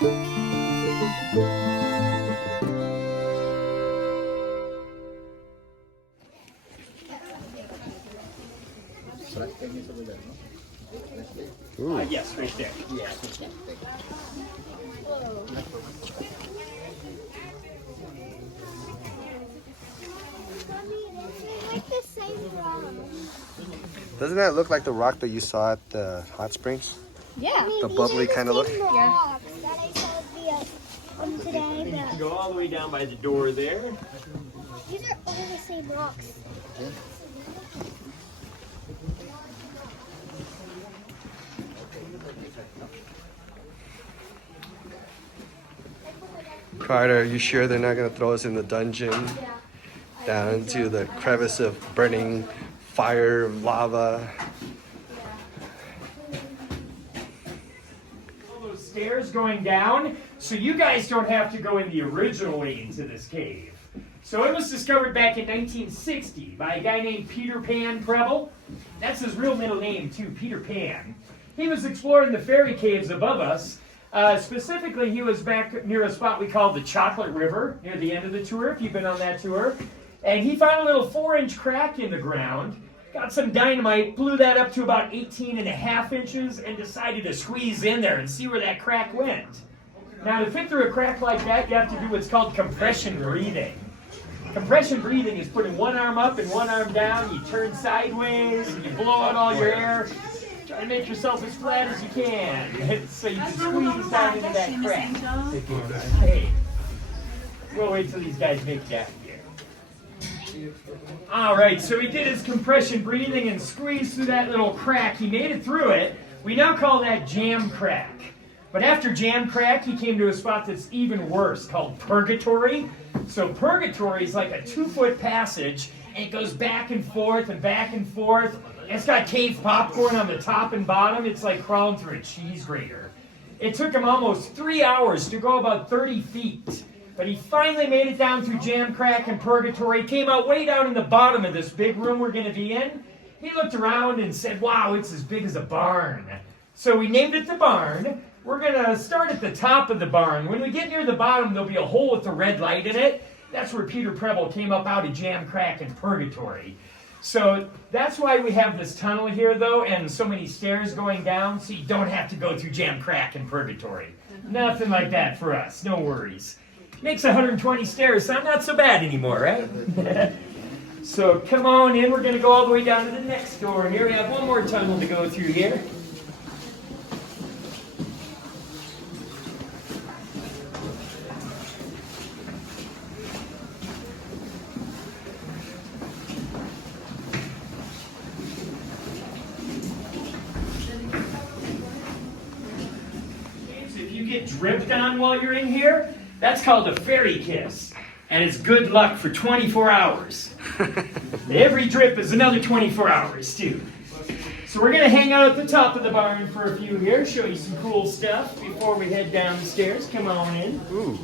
Yes, right there. Yeah. Doesn't that look like the rock that you saw at the hot springs? Yeah. The bubbly kind of look? Yeah. And you can go all the way down by the door there. These are all the same rocks. Carter, are you sure they're not going to throw us in the dungeon? Down into the crevice of burning fire, lava. All those stairs going down, so you guys don't have to go in the original way into this cave. So it was discovered back in 1960 by a guy named Peter Pan Preble. That's his real middle name too, Peter Pan. He was exploring the fairy caves above us. Specifically, he was back near a spot we call the Chocolate River, near the end of the tour, if you've been on that tour. And he found a little 4-inch crack in the ground, got some dynamite, blew that up to about 18.5 inches, and decided to squeeze in there and see where that crack went. Now, to fit through a crack like that, you have to do what's called compression breathing. Compression breathing is putting one arm up and one arm down, you turn sideways, and you blow out all your air. Try to make yourself as flat as you can, so you can squeeze down into that crack. Hey, we'll wait till these guys make it out here. All right, so he did his compression breathing and squeezed through that little crack. He made it through it. We now call that jam crack. But after jam crack, he came to a spot that's even worse, called purgatory. So purgatory is like a 2-foot passage, and it goes back and forth and back and forth. And it's got cave popcorn on the top and bottom. It's like crawling through a cheese grater. It took him almost 3 hours to go about 30 feet. But he finally made it down through jam crack and purgatory, came out way down in the bottom of this big room we're going to be in. He looked around and said, wow, it's as big as a barn. So we named it the barn. We're going to start at the top of the barn. When we get near the bottom, there'll be a hole with a red light in it. That's where Peter Preble came up out of jam crack and purgatory. So that's why we have this tunnel here, though, and so many stairs going down, so you don't have to go through jam crack and purgatory. Nothing like that for us. No worries. Makes 120 stairs sound not so bad anymore, right? So come on in. We're going to go all the way down to the next door here. We have one more tunnel to go through here. Get dripped on while you're in here, that's called a fairy kiss. And it's good luck for 24 hours. Every drip is another 24 hours, too. So we're going to hang out at the top of the barn for a few here, show you some cool stuff before we head down the stairs. Come on in. Ooh.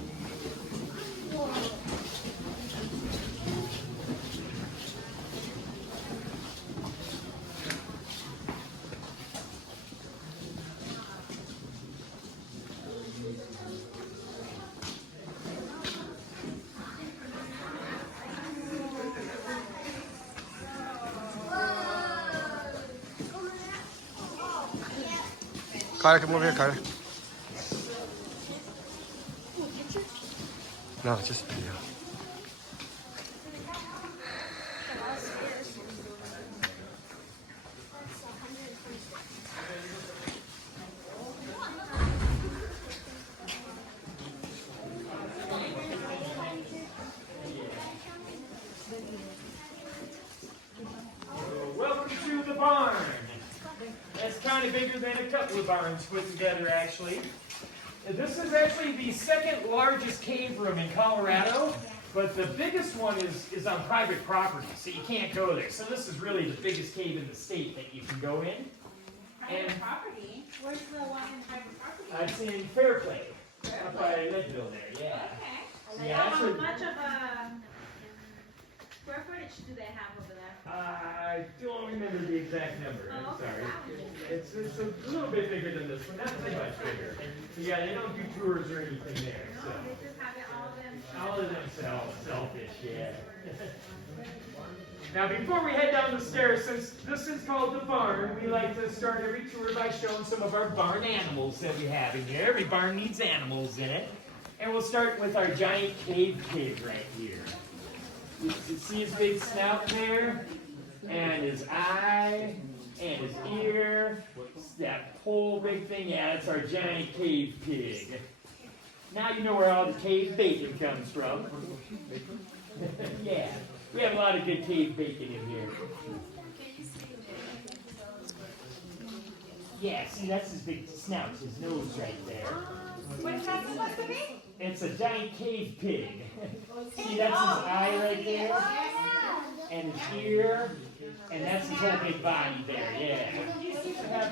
Carter, come over here, Carter. No, just video. Welcome to the barn. That's kind of bigger than a couple of barns put together, actually. This is actually the second largest cave room in Colorado, but the biggest one is on private property, so you can't go there. So this is really the biggest cave in the state that you can go in. Private property? Where's the one in private property? It's in Fairplay, up by Leadville there, yeah. Okay. Yeah, How actually, much of a square footage do they have over there? I don't remember the exact number, I'm Oh, okay. sorry. It's a little bit bigger than this one, not too much bigger. Yeah, they don't do tours or anything there. So. They just have it All of them selfish, yeah. Now, before we head down the stairs, since this is called the barn, we like to start every tour by showing some of our barn animals that we have in here. Every barn needs animals in it. And we'll start with our giant cave pig right here. You see his big snout there? And his eye, and his ear. That whole big thing, yeah, that's our giant cave pig. Now you know where all the cave bacon comes from. Yeah, we have a lot of good cave bacon in here. Yeah, see, that's his big snout, his nose right there. What is that supposed to be? It's a giant cave pig. See, that's his eye right there, and his ear, and that's his whole big body there, yeah.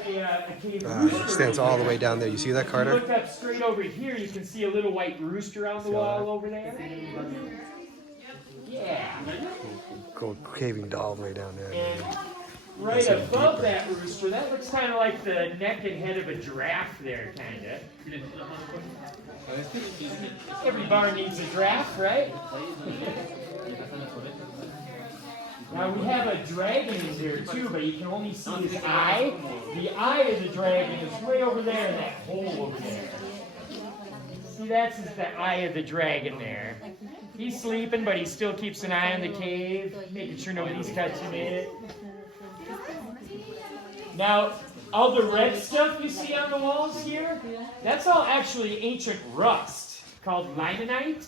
We have a cave rooster. Stands all the way down there. You see that, If you Carter? look up straight over here, you can see a little white rooster on the wall over there. Yeah. Go caving all the way down there. And right above that rooster, that looks kind of like the neck and head of a giraffe there, kind of. Every barn needs a giraffe, right? Now we have a dragon in here too, but you can only see his eye. The eye of the dragon is way over there in that hole over there. See, that's the eye of the dragon there. He's sleeping, but he still keeps an eye on the cave, making sure nobody's touching it. Now, all the red stuff you see on the walls here, that's all actually ancient rust called limonite.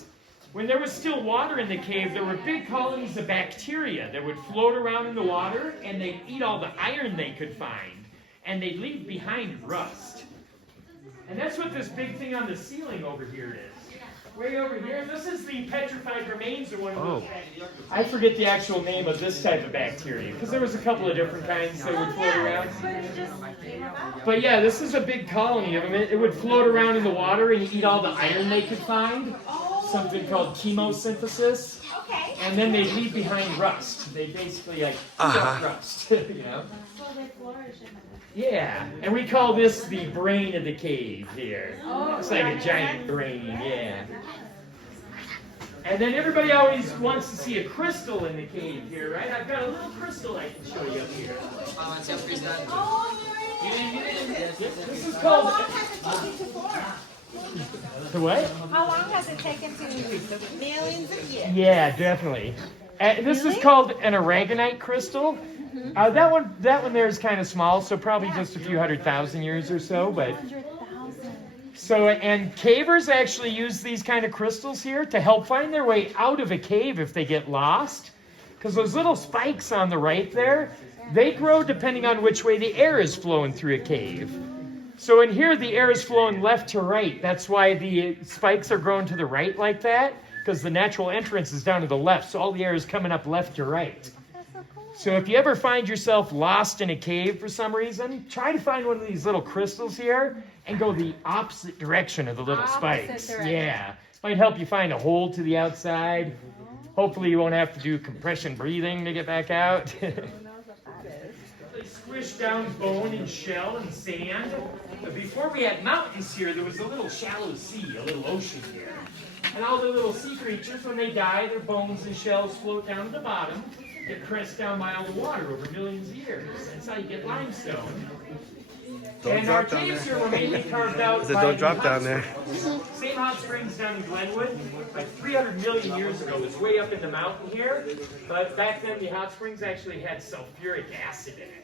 When there was still water in the cave, there were big colonies of bacteria that would float around in the water, and they'd eat all the iron they could find, and they'd leave behind rust. And that's what this big thing on the ceiling over here is. Way over here, this is the petrified remains of one of those. I forget the actual name of this type of bacteria, because there was a couple of different kinds that would float around. But yeah, this is a big colony of them. It would float around in the water and eat all the iron they could find. Something called chemosynthesis. Okay. And then they leave behind rust. They basically like eat up rust, you know? So they flourish in it. Yeah, and we call this the brain of the cave here. It's like a giant brain, yeah. And then everybody always wants to see a crystal in the cave here, right? I've got a little crystal I can show you up here. This is called... The what? How long has it taken to millions of years? Yeah, definitely. This is called an aragonite crystal. That one there is kind of small, so probably just a few 100,000 years or so. But so, and cavers actually use these kind of crystals here to help find their way out of a cave if they get lost. Because those little spikes on the right there, they grow depending on which way the air is flowing through a cave. So in here, the air is flowing left to right. That's why the spikes are growing to the right like that, because the natural entrance is down to the left, so all the air is coming up left to right. So if you ever find yourself lost in a cave for some reason, try to find one of these little crystals here and go the opposite direction of the little spikes. Yeah, might help you find a hole to the outside. Hopefully you won't have to do compression breathing to get back out. They squish down bone and shell and sand. But before we had mountains here, there was a little shallow sea, a little ocean here. And all the little sea creatures, when they die, their bones and shells float down to the bottom, get pressed down by all the water over millions of years. That's how you get limestone. And our caves here were mainly carved out by don't drop down there. Same hot springs down in Glenwood, like 300 million years ago. It was way up in the mountain here. But back then, the hot springs actually had sulfuric acid in it.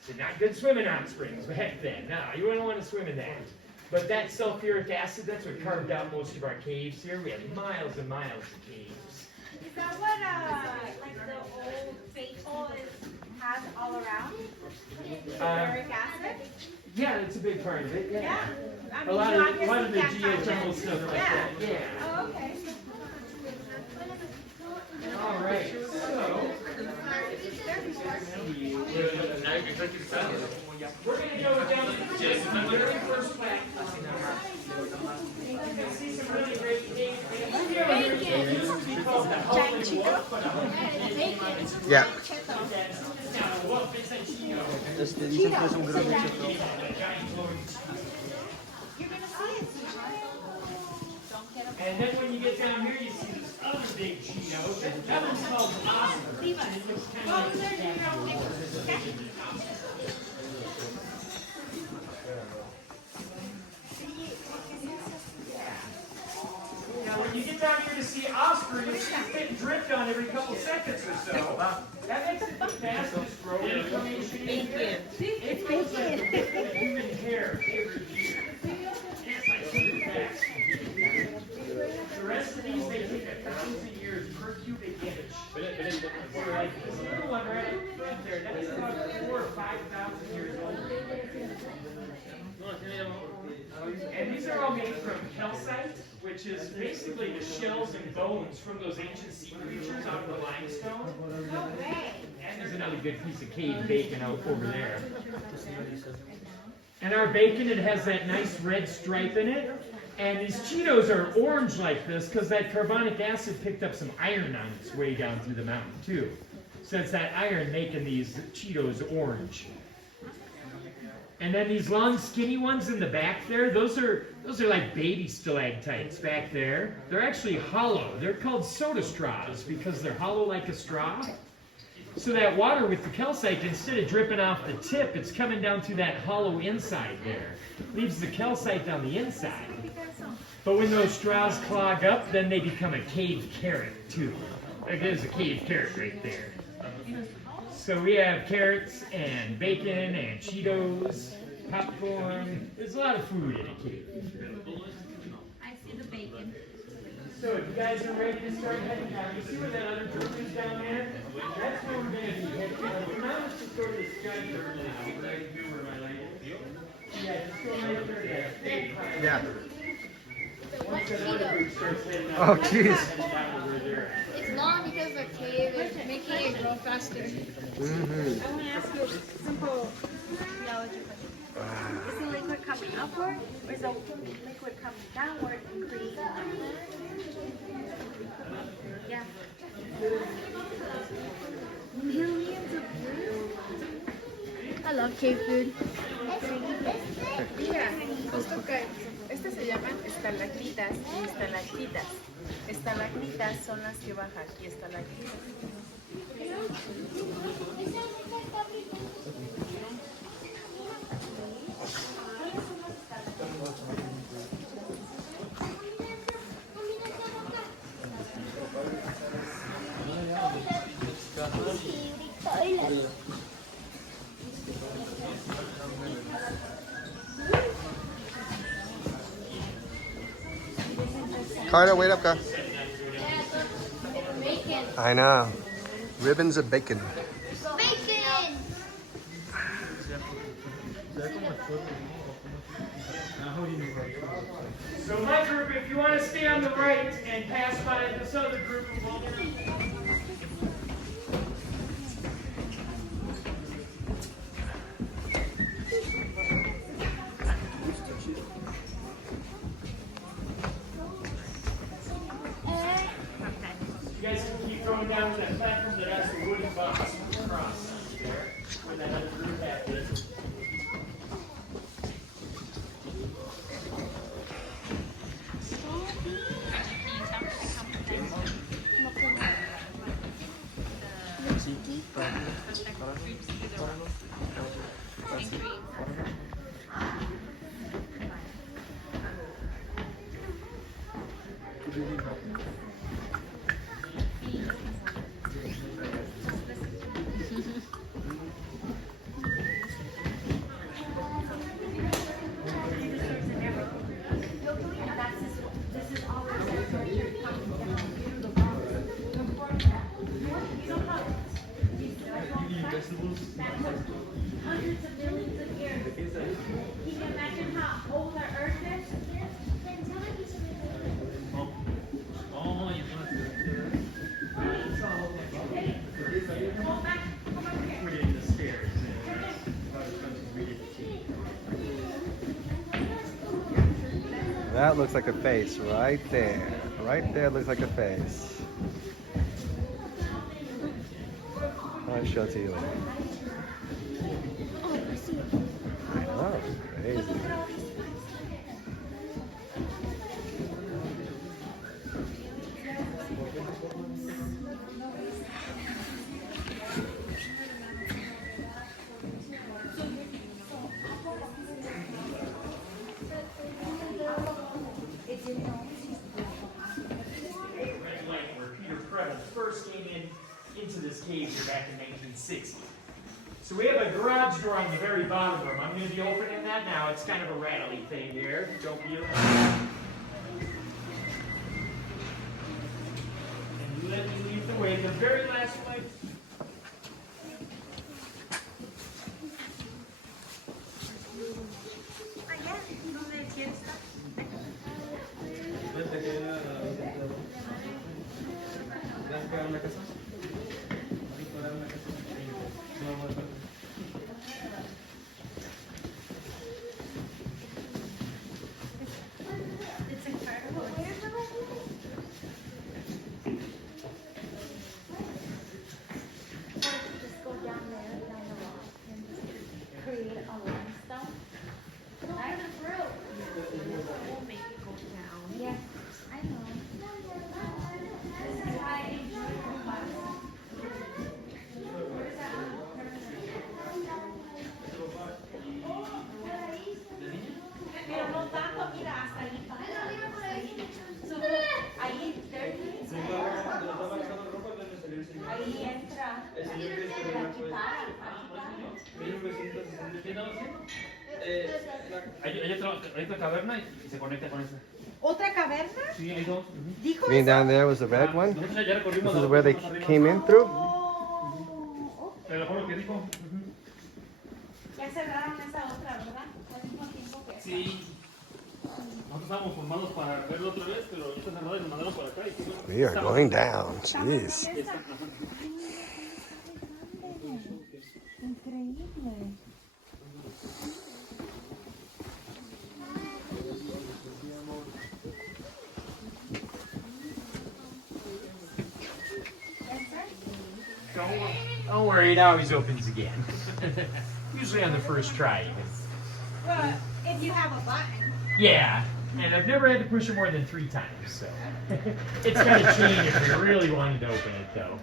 So not good swimming hot springs back then. No, you wouldn't want to swim in that. But that sulfuric acid, that's what carved out most of our caves here. We have miles and miles of caves. Is that what like the old faithful has all around? Sulfuric acid? Yeah, that's a big part of it. Yeah. I mean, A lot of the can't find geothermal it. stuff like Yeah. that. Yeah. Oh, okay. All right. So we're going to go down to just the very first flat. You can see some really great caves. Yeah. You're gonna see it And then when you get down here, you see this other big Cheeto. That one's called Oscar. It looks kind of like Now, when you get down here to see Oscar, you see it getting dripped on every couple seconds or so. That makes it the fastest growing formation in here. It grows like a human hair every year. It's like super fast. The rest of these, they take 1,000 years per cubic inch. So like this little one right there, that's about 4,000 or 5,000 years old. And these are all made from calcite, which is basically the shells and bones from those ancient sea creatures out of the limestone. And there's another good piece of cave bacon out over there. And our bacon, it has that nice red stripe in it. And these Cheetos are orange like this because that carbonic acid picked up some iron on its way down through the mountain too. So it's that iron making these Cheetos orange. And then these long skinny ones in the back there, those are like baby stalactites back there. They're actually hollow. They're called soda straws because they're hollow like a straw. So that water with the calcite, instead of dripping off the tip, it's coming down through that hollow inside there. Leaves the calcite on the inside. But when those straws clog up, then they become a cave carrot too. There's a cave carrot right there. So we have carrots and bacon and Cheetos, popcorn. There's a lot of food in a cave. I see the bacon. So if you guys are ready to start heading down, you see where that other group is down there? That's where we're going to be heading. Now let's just go to the sky turtle now. Right here where my light is. Yeah, just go right there. Yeah. Once that other group starts heading out, Oh, jeez. heading down to where they're at. It's long because the cave is making it grow faster. Mm-hmm. I want to ask you a simple theology question. Is the liquid coming upward or is the liquid coming downward and creating life? Yeah. Millions of years? I love cave food. Mira, justo que estas se llaman estalagmitas y estalactitas. Estalagmitas son las que bajan y estalactitas. Carter, wait up, guy. Bacon. I know. Ribbons of bacon. Bacon! So my group, if you want to stay on the right and pass by this other group, you guys can keep going down to that platform that has the wooden box across there, where that other group hat is. Hundreds of millions of years. Can you imagine how old our Earth is? Put in the stairs. That looks like a face right there. Right there looks like a face. I'll show it to you later. I know, it's crazy. 1960. So we have a garage door on the very bottom room. I'm going to be opening that now. It's kind of a rattly thing here. Don't be alarmed. And let me lead the way. The very last one. Hay otra caverna y se conecta con esa. ¿Otra caverna? Sí, hay dos. ¿Dijo You mean eso? down there was the red one? Nosotros ya recorrimos This las is where they dos arriba. came in through? Oh, Pero fue lo que dijo. ya cerraron esa otra, ¿verdad? Al mismo tiempo que esta. Sí. Nosotros estábamos formados para verlo otra vez, pero esta cerrada y nos mandaron para acá. Y We are going down. Jeez. Increíble. Don't worry, it always opens again. Usually on the first try. Well, if you have a button. Yeah, and I've never had to push it more than 3 times, so. It's going to change if we really wanted to open it, though.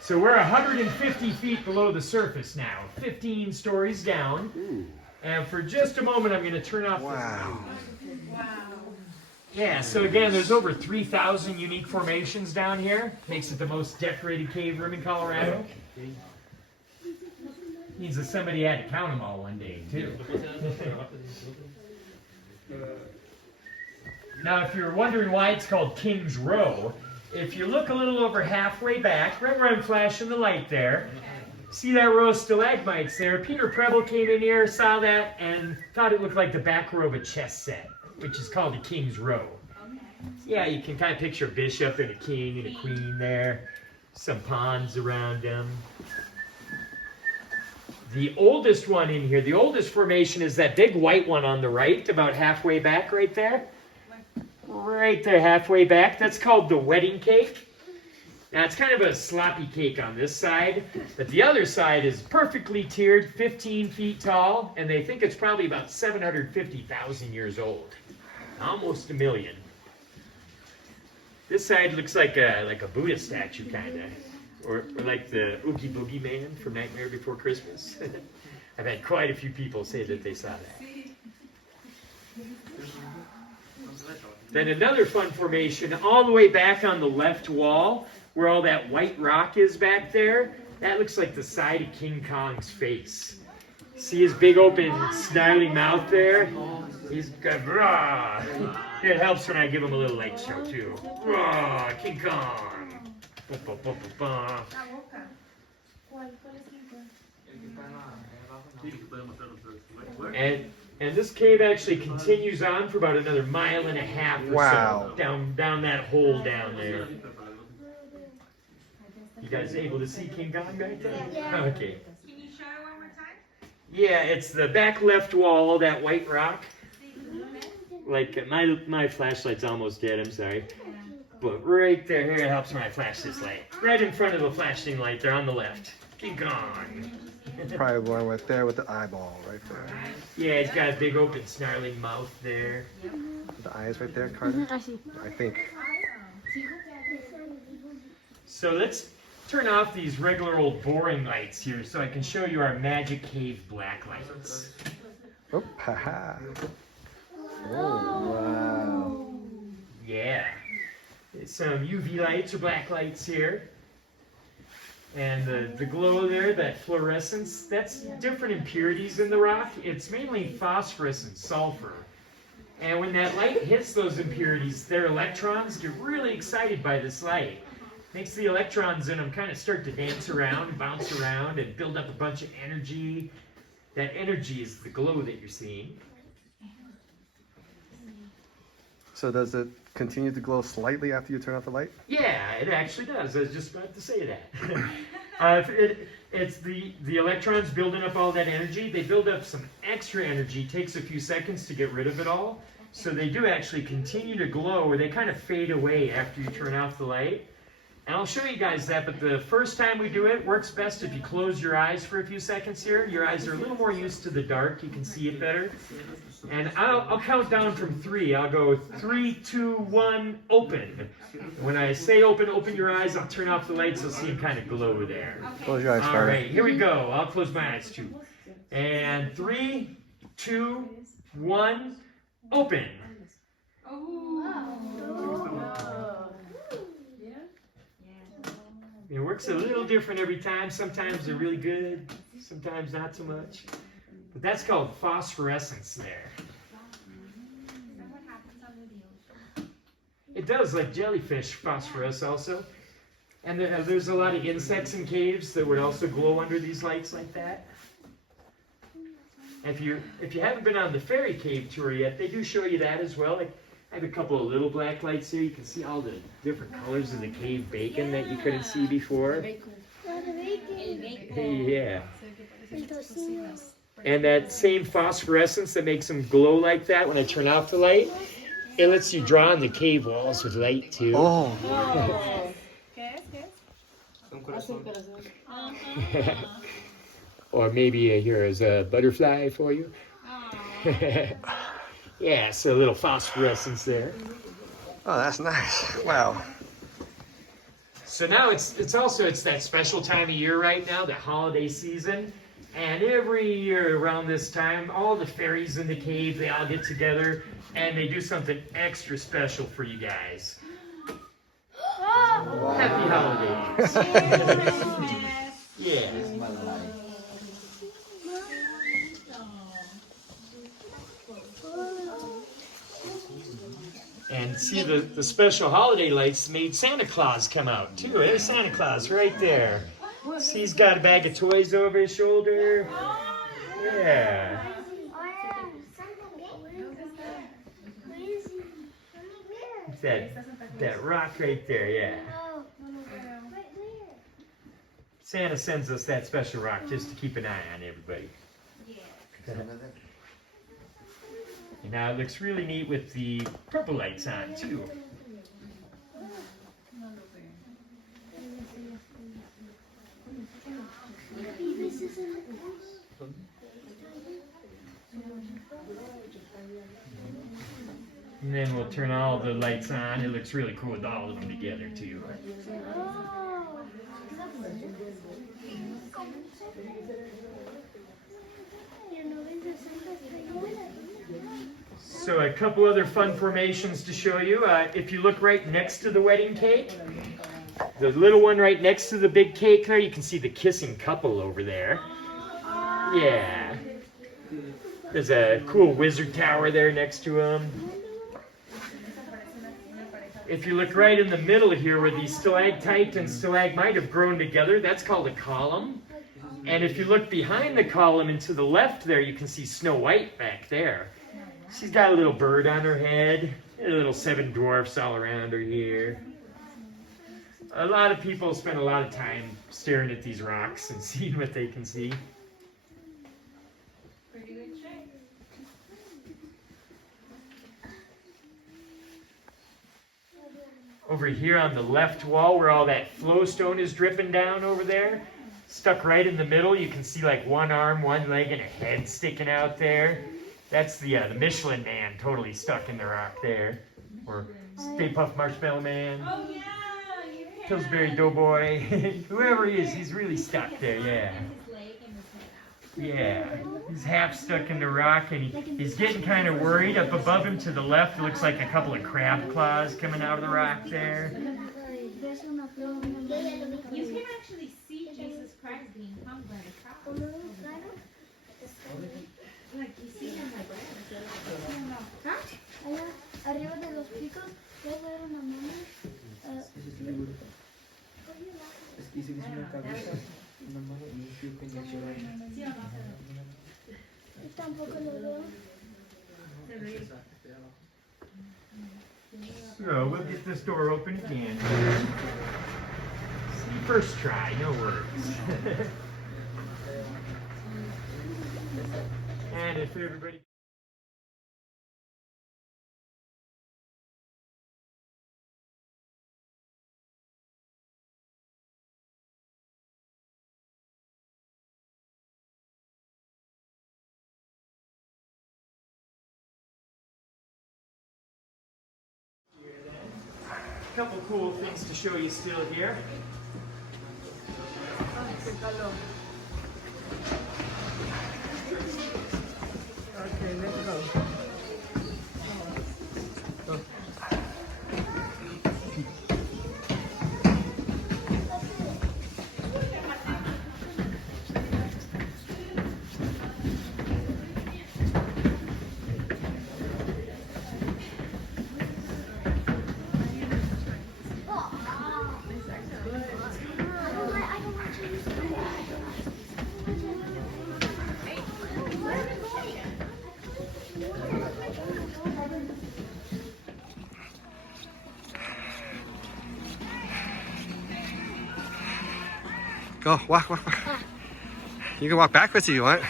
So we're 150 feet below the surface now, 15 stories down. And for just a moment, I'm going to turn off the Wow. Yeah, so again, there's over 3,000 unique formations down here. Makes it the most decorated cave room in Colorado. Means that somebody had to count them all one day, too. Now, if you're wondering why it's called King's Row, if you look a little over halfway back, right where I'm flashing the light there, see that row of stalagmites there? Peter Preble came in here, saw that, and thought it looked like the back row of a chess set, which is called a King's Row. Yeah, you can kind of picture a bishop and a king and a queen there, some pawns around them. The oldest one in here, the oldest formation is that big white one on the right, about halfway back right there. Right there, halfway back. That's called the wedding cake. Now, it's kind of a sloppy cake on this side, but the other side is perfectly tiered, 15 feet tall, and they think it's probably about 750,000 years old. Almost a million. This side looks like a Buddha statue, kind of. Or like the Oogie Boogie Man from Nightmare Before Christmas. I've had quite a few people say that they saw that. Then another fun formation all the way back on the left wall, where all that white rock is back there, that looks like the side of King Kong's face. See his big open snarling mouth there? He's got, rah! It helps when I give him a little light show too. Rah, King Kong! Ba, ba, ba, ba, ba. And this cave actually continues on for about another 1.5 miles or Wow. so, down that hole down there. You guys able to see King Kong right there? Yeah. Okay. Can you show it one more time? Yeah, it's the back left wall, that white rock. Like my flashlight's almost dead, I'm sorry. But right there, here it helps when I flash this light. Right in front of the flashing light there on the left. King Kong. Probably one right there with the eyeball right there. Yeah, he's got a big open snarling mouth there. The eyes right there, Carter? I see. I think. So let's turn off these regular old boring lights here so I can show you our magic cave black lights. Oh, haha. Oh, wow. Yeah. Some UV lights or black lights here. And the glow there, that fluorescence, that's different impurities in the rock. It's mainly phosphorus and sulfur. And when that light hits those impurities, their electrons get really excited by this light. Makes the electrons in them kind of start to dance around and bounce around and build up a bunch of energy. That energy is the glow that you're seeing. So does it continue to glow slightly after you turn off the light? Yeah, it actually does. I was just about to say that. It's the electrons building up all that energy. They build up some extra energy. Takes a few seconds to get rid of it all. So they do actually continue to glow, or they kind of fade away after you turn off the light. And I'll show you guys that, but the first time we do it, works best if you close your eyes for a few seconds here. Your eyes are a little more used to the dark. You can see it better. And I'll count down from 3. I'll go 3, 2, 1, open. When I say open, open your eyes. I'll turn off the lights. You'll see them kind of glow there. Close your eyes, All Carter. right, here we go. I'll close my eyes too. And 3, 2, 1, open. It works a little different every time. Sometimes they're really good, sometimes not so much. But that's called phosphorescence there. It does, like jellyfish phosphorus also. And there's a lot of insects in caves that would also glow under these lights like that. If you haven't been on the fairy cave tour yet, they do show you that as well. Like, I have a couple of little black lights here. You can see all the different colors of the cave bacon that you couldn't see before. Yeah. And that same phosphorescence that makes them glow like that when I turn off the light, it lets you draw on the cave walls with light too. Oh. Or maybe here's a butterfly for you. Yeah, so a little phosphorescence there. Oh, that's nice. Wow. So now it's that special time of year right now, the holiday season. And every year around this time, all the fairies in the cave, they all get together and they do something extra special for you guys. Happy holidays. Yeah. And see, the special holiday lights made Santa Claus come out too. There's Santa Claus right there. See, he's got a bag of toys over his shoulder. Yeah. That rock right there, yeah. Santa sends us that special rock just to keep an eye on everybody. And now it looks really neat with the purple lights on too. And then we'll turn all the lights on. It looks really cool with all of them together too. So a couple other fun formations to show you. If you look right next to the wedding cake, the little one right next to the big cake there, you can see the kissing couple over there. Yeah. There's a cool wizard tower there next to them. If you look right in the middle here where these stalactite and stalagmite have grown together, that's called a column. And if you look behind the column and to the left there, you can see Snow White back there. She's got a little bird on her head, and little 7 dwarfs all around her here. A lot of people spend a lot of time staring at these rocks and seeing what they can see. Over here on the left wall where all that flowstone is dripping down over there, stuck right in the middle, you can see like one arm, one leg, and a head sticking out there. That's the Michelin Man totally stuck in the rock there. Or Stay Puft Marshmallow Man. Oh, yeah. Pillsbury Doughboy. Whoever he is, he's really stuck there, yeah. Yeah. He's half stuck in the rock and he's getting kind of worried. Up above him to the left, it looks like a couple of crab claws coming out of the rock there. You can actually see Tampoco lo veo. So we'll get this door open again. First try, no worries. And if everybody... A couple cool things to show you still here. Okay, let's go. Go, walk, walk, walk. You can walk backwards if you want.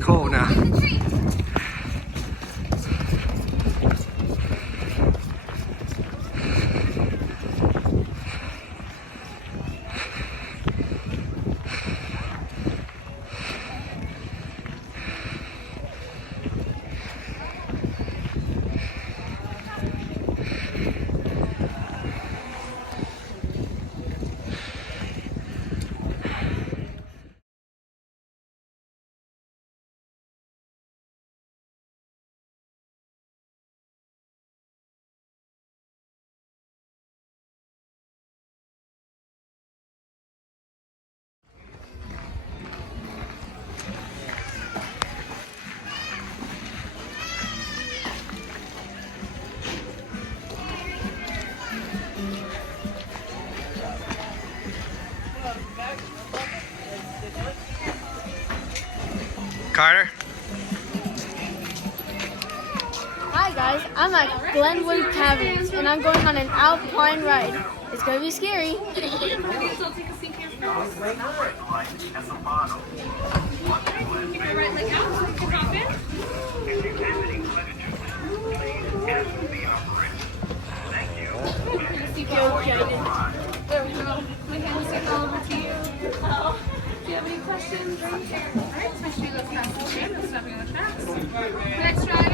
Cold now. Carter? Hi guys, I'm at Glenwood Caverns and I'm going on an Alpine ride. It's gonna be scary. There we go. My hands are all over to you. Do you have any questions? All right, so make sure you look past the chin and stopping on the tracks. Next try.